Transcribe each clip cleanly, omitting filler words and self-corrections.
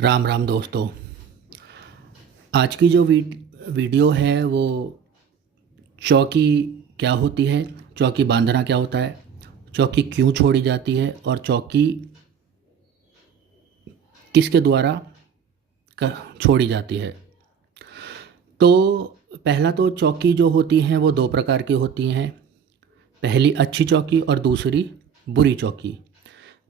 राम राम दोस्तों। आज की जो वीडियो है वो चौकी क्या होती है, चौकी बांधना क्या होता है, चौकी क्यों छोड़ी जाती है और चौकी किसके द्वारा छोड़ी जाती है। तो पहला तो चौकी जो होती हैं वो दो प्रकार की होती हैं। पहली अच्छी चौकी और दूसरी बुरी चौकी।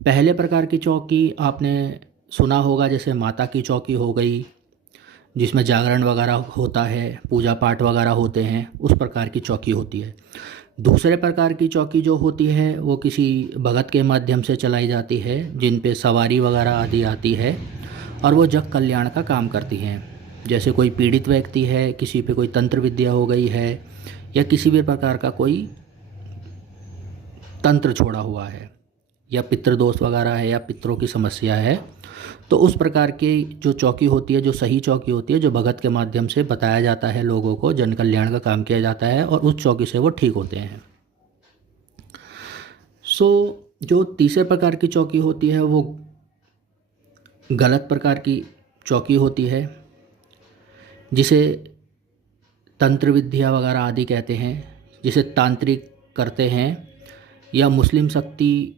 पहले प्रकार की चौकी आपने सुना होगा, जैसे माता की चौकी हो गई, जिसमें जागरण वगैरह होता है, पूजा पाठ वगैरह होते हैं, उस प्रकार की चौकी होती है। दूसरे प्रकार की चौकी जो होती है वो किसी भगत के माध्यम से चलाई जाती है, जिन पे सवारी वगैरह आदि आती है और वो जग कल्याण का काम करती हैं। जैसे कोई पीड़ित व्यक्ति है, किसी पे कोई तंत्र विद्या हो गई है या किसी भी प्रकार का कोई तंत्र छोड़ा हुआ है या पितृदोष वगैरह है या पितरों की समस्या है, तो उस प्रकार की जो चौकी होती है, जो सही चौकी होती है, जो भगत के माध्यम से बताया जाता है लोगों को, जन कल्याण का काम किया जाता है और उस चौकी से वो ठीक होते हैं। जो तीसरे प्रकार की चौकी होती है वो गलत प्रकार की चौकी होती है, जिसे तंत्र विद्या वगैरह आदि कहते हैं, जिसे तांत्रिक करते हैं या मुस्लिम शक्ति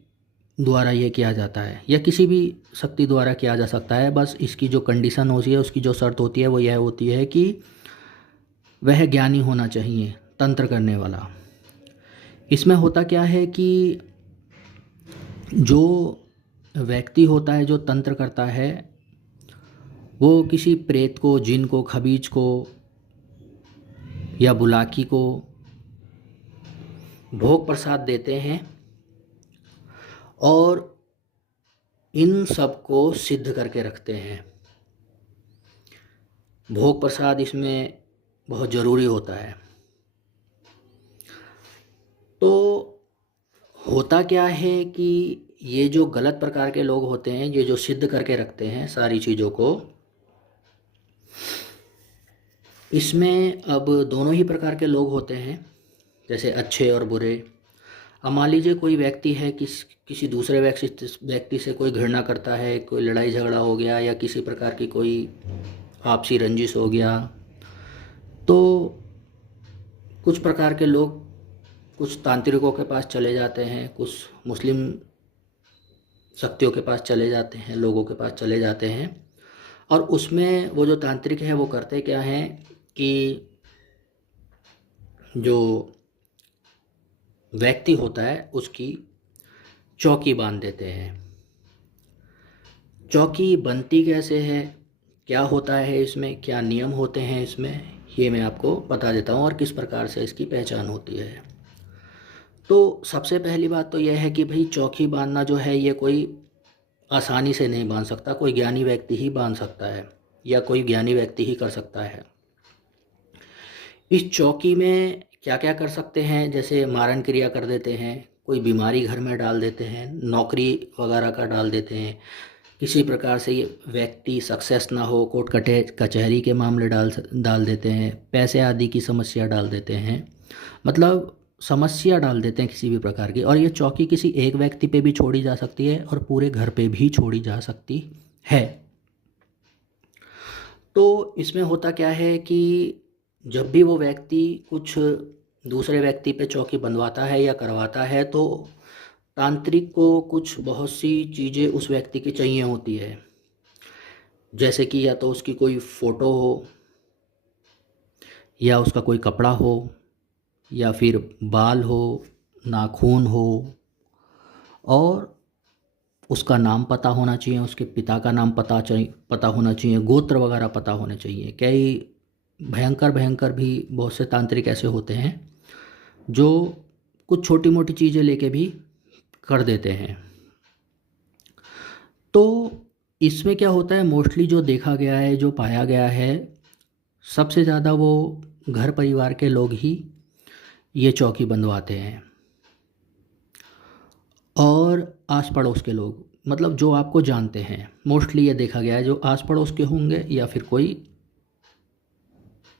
द्वारा ये किया जाता है या किसी भी शक्ति द्वारा किया जा सकता है। बस इसकी जो कंडीशन होती है, उसकी जो शर्त होती है वो यह होती है कि वह ज्ञानी होना चाहिए, तंत्र करने वाला। इसमें होता क्या है कि जो व्यक्ति होता है जो तंत्र करता है, वो किसी प्रेत को, जिन को, खबीज को या बुलाकी को भोग प्रसाद देते हैं और इन सब को सिद्ध करके रखते हैं। भोग प्रसाद इसमें बहुत ज़रूरी होता है। तो होता क्या है कि ये जो गलत प्रकार के लोग होते हैं, ये जो सिद्ध करके रखते हैं सारी चीज़ों को, इसमें अब दोनों ही प्रकार के लोग होते हैं, जैसे अच्छे और बुरे। अब मान लीजिए कोई व्यक्ति है, किसी दूसरे व्यक्ति से कोई घृणा करता है, कोई लड़ाई झगड़ा हो गया या किसी प्रकार की कोई आपसी रंजिश हो गया, तो कुछ प्रकार के लोग कुछ तांत्रिकों के पास चले जाते हैं, कुछ मुस्लिम शक्तियों के पास चले जाते हैं, लोगों के पास चले जाते हैं। और उसमें वो जो तांत्रिक है वो करते क्या हैं कि जो व्यक्ति होता है उसकी चौकी बांध देते हैं। चौकी बनती कैसे है, क्या होता है इसमें, क्या नियम होते हैं इसमें, ये मैं आपको बता देता हूँ और किस प्रकार से इसकी पहचान होती है। तो सबसे पहली बात तो यह है कि भाई चौकी बांधना जो है ये कोई आसानी से नहीं बांध सकता, कोई ज्ञानी व्यक्ति ही बांध सकता है या कोई ज्ञानी व्यक्ति ही कर सकता है। इस चौकी में क्या क्या कर सकते हैं, जैसे मारण क्रिया कर देते हैं, कोई बीमारी घर में डाल देते हैं, नौकरी वगैरह का डाल देते हैं, किसी प्रकार से ये व्यक्ति सक्सेस ना हो, कोर्ट कचहरी के मामले डाल देते हैं, पैसे आदि की समस्या डाल देते हैं, मतलब समस्या डाल देते हैं किसी भी प्रकार की। और ये चौकी किसी एक व्यक्ति पे भी छोड़ी जा सकती है और पूरे घर पे भी छोड़ी जा सकती है। तो इसमें होता क्या है कि जब भी वो व्यक्ति कुछ दूसरे व्यक्ति पे चौकी बंधवाता है या करवाता है, तो तांत्रिक को कुछ बहुत सी चीज़ें उस व्यक्ति की चाहिए होती है, जैसे कि या तो उसकी कोई फ़ोटो हो या उसका कोई कपड़ा हो या फिर बाल हो, नाखून हो, और उसका नाम पता होना चाहिए, उसके पिता का नाम पता होना चाहिए, गोत्र वगैरह पता होने चाहिए। कई भयंकर भयंकर भी बहुत से तांत्रिक ऐसे होते हैं जो कुछ छोटी मोटी चीज़ें लेके भी कर देते हैं। तो इसमें क्या होता है, मोस्टली जो देखा गया है, जो पाया गया है, सबसे ज़्यादा वो घर परिवार के लोग ही ये चौकी बंधवाते हैं और आस पड़ोस के लोग, मतलब जो आपको जानते हैं। मोस्टली ये देखा गया है जो आस पड़ोस के होंगे या फिर कोई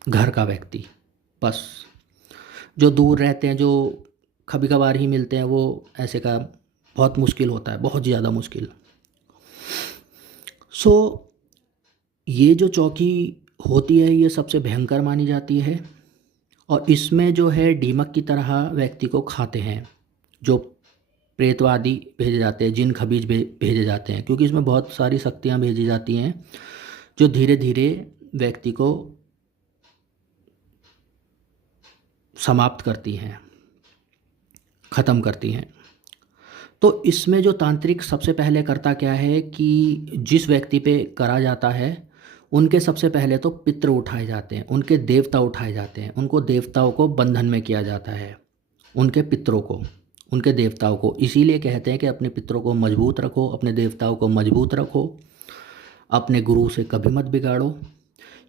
घर का व्यक्ति, बस। जो दूर रहते हैं, जो कभी कभार ही मिलते हैं, वो ऐसे का बहुत मुश्किल होता है, बहुत ज़्यादा मुश्किल। सो ये जो चौकी होती है ये सबसे भयंकर मानी जाती है, और इसमें जो है दीमक की तरह व्यक्ति को खाते हैं जो प्रेतवादी भेजे जाते हैं, जिन खबीज भेजे जाते हैं, क्योंकि इसमें बहुत सारी शक्तियाँ भेजी जाती हैं जो धीरे धीरे व्यक्ति को समाप्त करती हैं, ख़त्म करती हैं। तो इसमें जो तांत्रिक सबसे पहले करता क्या है कि जिस व्यक्ति पे करा जाता है उनके सबसे पहले तो पितृ उठाए जाते हैं, उनके देवता उठाए जाते हैं, उनको देवताओं को बंधन में किया जाता है, उनके पितरों को, उनके देवताओं को। इसीलिए कहते हैं कि अपने पितरों को मजबूत रखो, अपने देवताओं को मजबूत रखो, अपने गुरु से कभी मत बिगाड़ो,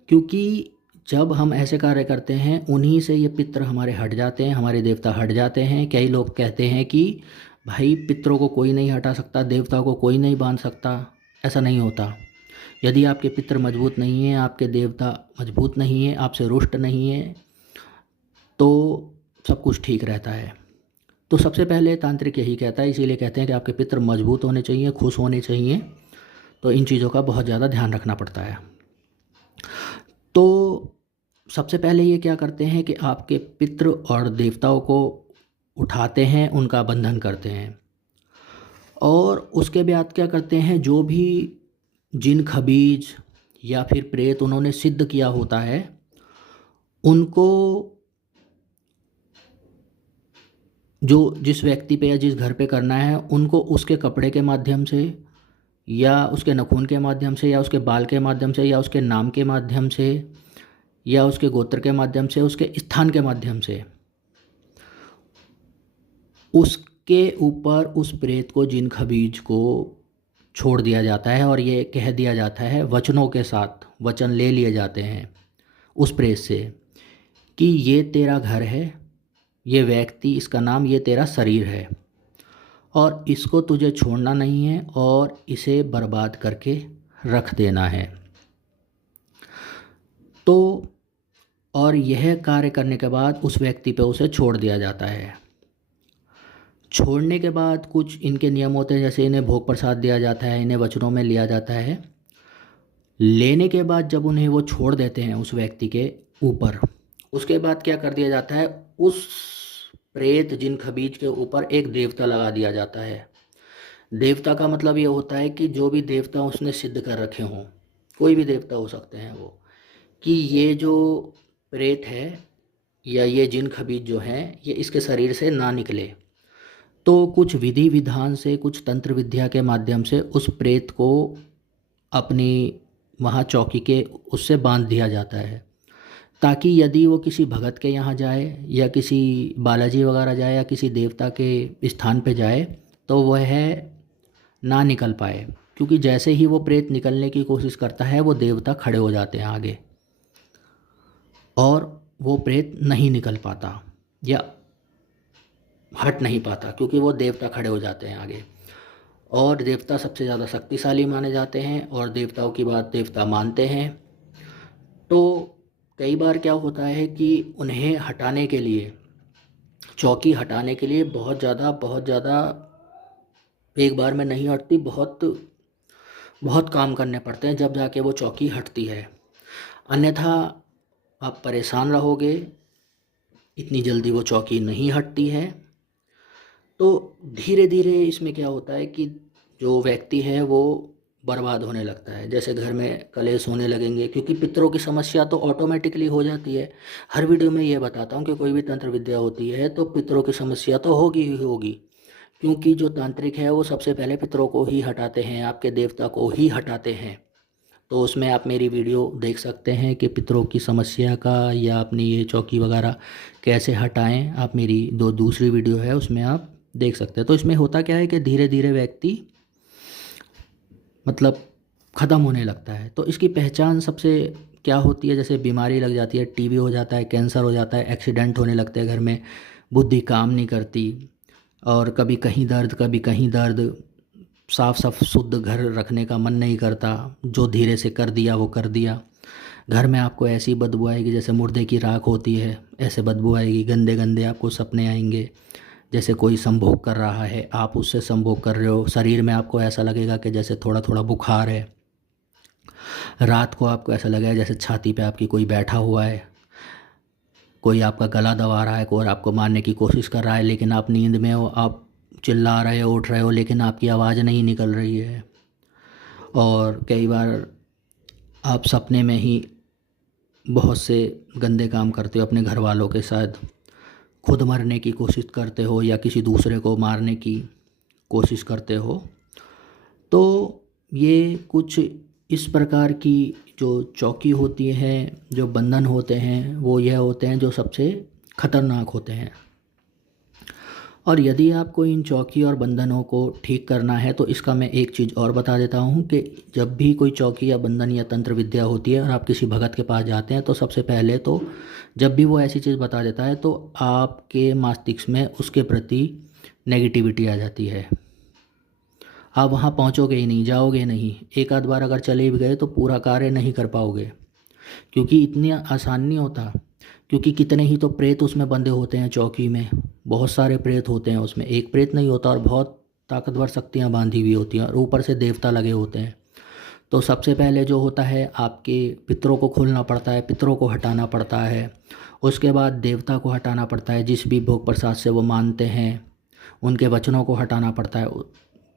क्योंकि जब हम ऐसे कार्य करते हैं उन्हीं से ये पितृ हमारे हट जाते हैं, हमारे देवता हट जाते हैं। कई लोग कहते हैं कि भाई पितरों को कोई नहीं हटा सकता, देवताओं को कोई नहीं बांध सकता। ऐसा नहीं होता। यदि आपके पितृ मजबूत नहीं हैं, आपके देवता मजबूत नहीं हैं, आपसे रुष्ट नहीं हैं, तो सब कुछ ठीक रहता है। तो सबसे पहले तांत्रिक यही कहता है, इसीलिए कहते हैं कि आपके पितृ मजबूत होने चाहिए, खुश होने चाहिए। तो इन चीज़ों का बहुत ज़्यादा ध्यान रखना पड़ता है। तो सबसे पहले ये क्या करते हैं कि आपके पितृ और देवताओं को उठाते हैं, उनका बंधन करते हैं, और उसके बाद क्या करते हैं, जो भी जिन खबीज या फिर प्रेत उन्होंने सिद्ध किया होता है उनको जो जिस व्यक्ति पे या जिस घर पे करना है उनको उसके कपड़े के माध्यम से या उसके नाखून के माध्यम से या उसके बाल के माध्यम से या उसके नाम के माध्यम से या उसके गोत्र के माध्यम से, उसके स्थान के माध्यम से उसके ऊपर उस प्रेत को, जिन खबीज को छोड़ दिया जाता है, और ये कह दिया जाता है वचनों के साथ, वचन ले लिए जाते हैं उस प्रेत से कि ये तेरा घर है, ये व्यक्ति, इसका नाम, ये तेरा शरीर है और इसको तुझे छोड़ना नहीं है और इसे बर्बाद करके रख देना है। तो और यह कार्य करने के बाद उस व्यक्ति पे उसे छोड़ दिया जाता है। छोड़ने के बाद कुछ इनके नियम होते हैं, जैसे इन्हें भोग प्रसाद दिया जाता है, इन्हें वचनों में लिया जाता है। लेने के बाद जब उन्हें वो छोड़ देते हैं उस व्यक्ति के ऊपर, उसके बाद क्या कर दिया जाता है, उस प्रेत जिन खबीज के ऊपर एक देवता लगा दिया जाता है। देवता का मतलब ये होता है कि जो भी देवता उसने सिद्ध कर रखे हों, कोई भी देवता हो सकते हैं वो, कि ये जो प्रेत है या ये जिन खबीज जो हैं ये इसके शरीर से ना निकले। तो कुछ विधि विधान से, कुछ तंत्र विद्या के माध्यम से उस प्रेत को अपनी वहाँ चौकी के उससे बांध दिया जाता है, ताकि यदि वो किसी भगत के यहाँ जाए या किसी बालाजी वगैरह जाए या किसी देवता के स्थान पे जाए तो वह ना निकल पाए, क्योंकि जैसे ही वो प्रेत निकलने की कोशिश करता है वो देवता खड़े हो जाते हैं आगे और वो प्रेत नहीं निकल पाता या हट नहीं पाता, क्योंकि वो देवता खड़े हो जाते हैं आगे। और देवता सबसे ज़्यादा शक्तिशाली माने जाते हैं और देवताओं की बात देवता मानते हैं। तो कई बार क्या होता है कि उन्हें हटाने के लिए, चौकी हटाने के लिए बहुत ज़्यादा एक बार में नहीं हटती, बहुत काम करने पड़ते हैं, जब जाके वो चौकी हटती है। अन्यथा आप परेशान रहोगे, इतनी जल्दी वो चौकी नहीं हटती है। तो धीरे धीरे इसमें क्या होता है कि जो व्यक्ति है वो बर्बाद होने लगता है। जैसे घर में कलेश होने लगेंगे, क्योंकि पितरों की समस्या तो ऑटोमेटिकली हो जाती है। हर वीडियो में ये बताता हूँ कि कोई भी तंत्र विद्या होती है तो पितरों की समस्या तो होगी ही होगी, क्योंकि जो तांत्रिक है वो सबसे पहले पितरों को ही हटाते हैं, आपके देवता को ही हटाते हैं। तो उसमें आप मेरी वीडियो देख सकते हैं कि पितरों की समस्या का या अपनी ये चौकी वगैरह कैसे हटाएं। आप मेरी दूसरी वीडियो है उसमें आप देख सकते हैं। तो इसमें होता क्या है कि धीरे धीरे व्यक्ति मतलब ख़त्म होने लगता है। तो इसकी पहचान सबसे क्या होती है, जैसे बीमारी लग जाती है, टीबी हो जाता है, कैंसर हो जाता है, एक्सीडेंट होने लगते हैं घर में, बुद्धि काम नहीं करती और कभी कहीं दर्द कभी कहीं दर्द, साफ शुद्ध घर रखने का मन नहीं करता, जो धीरे से कर दिया वो कर दिया। घर में आपको ऐसी बदबू आएगी जैसे मुर्दे की राख होती है, ऐसे बदबू आएगी, गंदे गंदे आपको सपने आएंगे, जैसे कोई संभोग कर रहा है, आप उससे संभोग कर रहे हो। शरीर में आपको ऐसा लगेगा कि जैसे थोड़ा थोड़ा बुखार है, रात को आपको ऐसा लगेगा जैसे छाती पे आपकी कोई बैठा हुआ है, कोई आपका गला दबा रहा है, कोई आपको मारने की कोशिश कर रहा है, लेकिन आप नींद में हो, आप चिल्ला रहे हो, उठ रहे हो, लेकिन आपकी आवाज़ नहीं निकल रही है। और कई बार आप सपने में ही बहुत से गंदे काम करते हो अपने घर वालों के साथ, खुद मरने की कोशिश करते हो या किसी दूसरे को मारने की कोशिश करते हो। तो ये कुछ इस प्रकार की जो चौकी होती है, जो बंधन होते हैं, वो यह होते हैं जो सबसे ख़तरनाक होते हैं। और यदि आपको इन चौकी और बंधनों को ठीक करना है तो इसका मैं एक चीज़ और बता देता हूँ कि जब भी कोई चौकी या बंधन या तंत्र विद्या होती है और आप किसी भगत के पास जाते हैं, तो सबसे पहले तो जब भी वो ऐसी चीज़ बता देता है तो आपके मस्तिष्क में उसके प्रति नेगेटिविटी आ जाती है। आप वहाँ पहुँचोगे ही नहीं, जाओगे नहीं। एक आध बार अगर चले भी गए तो पूरा कार्य नहीं कर पाओगे, क्योंकि इतनी आसान नहीं होता। क्योंकि कितने ही तो प्रेत उसमें बंधे होते हैं चौकी में, बहुत सारे प्रेत होते हैं उसमें, एक प्रेत नहीं होता, और बहुत ताकतवर शक्तियाँ बांधी हुई होती हैं, और ऊपर से देवता लगे होते हैं। तो सबसे पहले जो होता है, आपके पितरों को खोलना पड़ता है, पितरों को हटाना पड़ता है। उसके बाद देवता को हटाना पड़ता है, जिस भी भोग प्रसाद से वो मानते हैं, उनके वचनों को हटाना पड़ता है।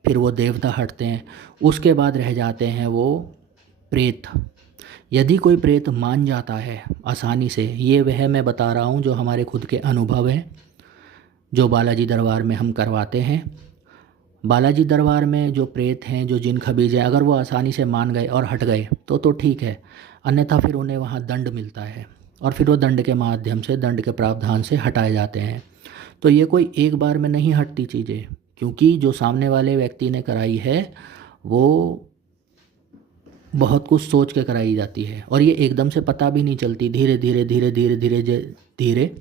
फिर वो देवता हटते हैं। उसके बाद रह जाते हैं वो प्रेत। यदि कोई प्रेत मान जाता है आसानी से, ये वह मैं बता रहा हूँ जो हमारे खुद के अनुभव हैं, जो बालाजी दरबार में हम करवाते हैं। बालाजी दरबार में जो प्रेत हैं, जो जिन खबीज हैं, अगर वो आसानी से मान गए और हट गए तो ठीक है, अन्यथा फिर उन्हें वहाँ दंड मिलता है, और फिर वो दंड के माध्यम से, दंड के प्रावधान से हटाए जाते हैं। तो ये कोई एक बार में नहीं हटती चीज़ें, क्योंकि जो सामने वाले व्यक्ति ने कराई है वो बहुत कुछ सोच के कराई जाती है, और ये एकदम से पता भी नहीं चलती। धीरे धीरे धीरे धीरे धीरे धीरे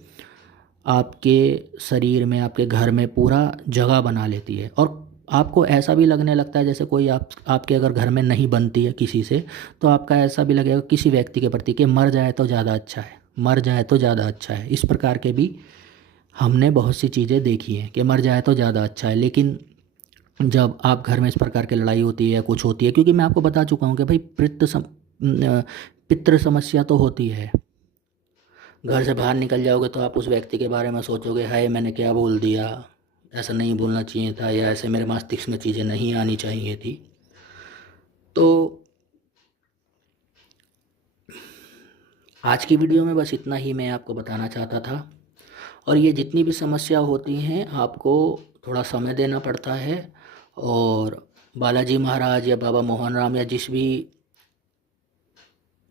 आपके शरीर में, आपके घर में पूरा जगह बना लेती है। और आपको ऐसा भी लगने लगता है जैसे कोई आपके अगर घर में नहीं बनती है किसी से, तो आपका ऐसा भी लगेगा किसी व्यक्ति के प्रति कि मर जाए तो ज़्यादा अच्छा है, मर जाए तो ज़्यादा अच्छा है। इस प्रकार के भी हमने बहुत सी चीज़ें देखी हैं कि मर जाए तो ज़्यादा अच्छा है। लेकिन जब आप घर में इस प्रकार की लड़ाई होती है या कुछ होती है, क्योंकि मैं आपको बता चुका हूँ कि भाई पितृ समस्या तो होती है। घर से बाहर निकल जाओगे तो आप उस व्यक्ति के बारे में सोचोगे, हाय मैंने क्या बोल दिया, ऐसा नहीं बोलना चाहिए था, या ऐसे मेरे मस्तिष्क में चीज़ें नहीं आनी चाहिए थी। तो आज की वीडियो में बस इतना ही मैं आपको बताना चाहता था। और ये जितनी भी समस्या होती हैं, आपको थोड़ा समय देना पड़ता है, और बालाजी महाराज या बाबा मोहन राम या जिस भी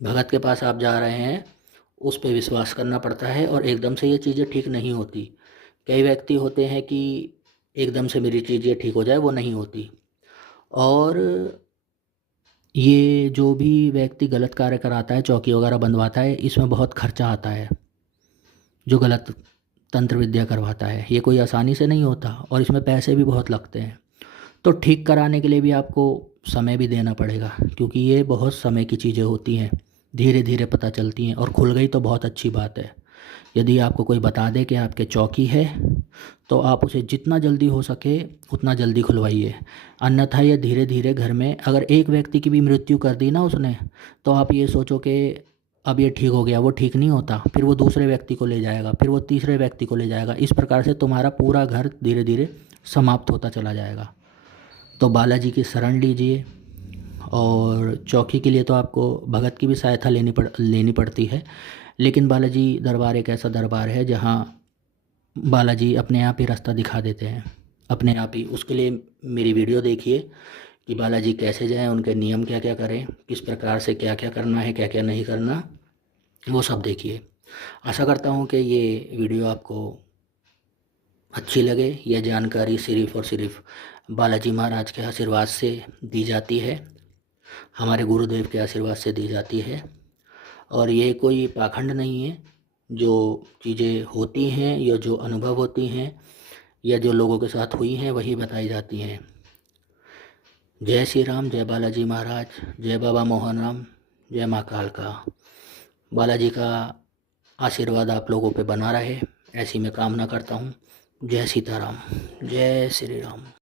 भगत के पास आप जा रहे हैं उस पे विश्वास करना पड़ता है। और एकदम से ये चीज़ें ठीक नहीं होती। कई व्यक्ति होते हैं कि एकदम से मेरी चीज़ें ठीक हो जाए, वो नहीं होती। और ये जो भी व्यक्ति गलत कार्य कराता है, चौकी वगैरह बंधवाता है, इसमें बहुत खर्चा आता है। जो गलत तंत्र विद्या करवाता है, ये कोई आसानी से नहीं होता, और इसमें पैसे भी बहुत लगते हैं। तो ठीक कराने के लिए भी आपको समय भी देना पड़ेगा, क्योंकि ये बहुत समय की चीज़ें होती हैं, धीरे धीरे पता चलती हैं। और खुल गई तो बहुत अच्छी बात है। यदि आपको कोई बता दे कि आपके चौकी है, तो आप उसे जितना जल्दी हो सके उतना जल्दी खुलवाइए। अन्यथा ये धीरे धीरे घर में, अगर एक व्यक्ति की भी मृत्यु कर दी ना उसने, तो आप ये सोचो कि अब ये ठीक हो गया, वो ठीक नहीं होता। फिर वो दूसरे व्यक्ति को ले जाएगा, फिर वो तीसरे व्यक्ति को ले जाएगा। इस प्रकार से तुम्हारा पूरा घर धीरे धीरे समाप्त होता चला जाएगा। तो बालाजी की शरण लीजिए। और चौकी के लिए तो आपको भगत की भी सहायता लेनी पड़ती है, लेकिन बालाजी दरबार एक ऐसा दरबार है जहाँ बालाजी अपने आप ही रास्ता दिखा देते हैं, अपने आप ही। उसके लिए मेरी वीडियो देखिए कि बालाजी कैसे जाएं, उनके नियम क्या क्या करें, किस प्रकार से क्या क्या करना है, क्या क्या नहीं करना, वो सब देखिए। आशा करता हूँ कि ये वीडियो आपको अच्छी लगे। यह जानकारी सिर्फ़ और सिर्फ़ बालाजी महाराज के आशीर्वाद से दी जाती है, हमारे गुरुदेव के आशीर्वाद से दी जाती है। और ये कोई पाखंड नहीं है। जो चीज़ें होती हैं या जो अनुभव होती हैं या जो लोगों के साथ हुई हैं, वही बताई जाती हैं। जय श्री राम, जय बालाजी महाराज, जय बाबा मोहन राम, जय माँ कालका। बालाजी का आशीर्वाद आप लोगों पे बना रहे, ऐसी मैं कामना करता हूँ। जय सीताराम, जय श्री राम।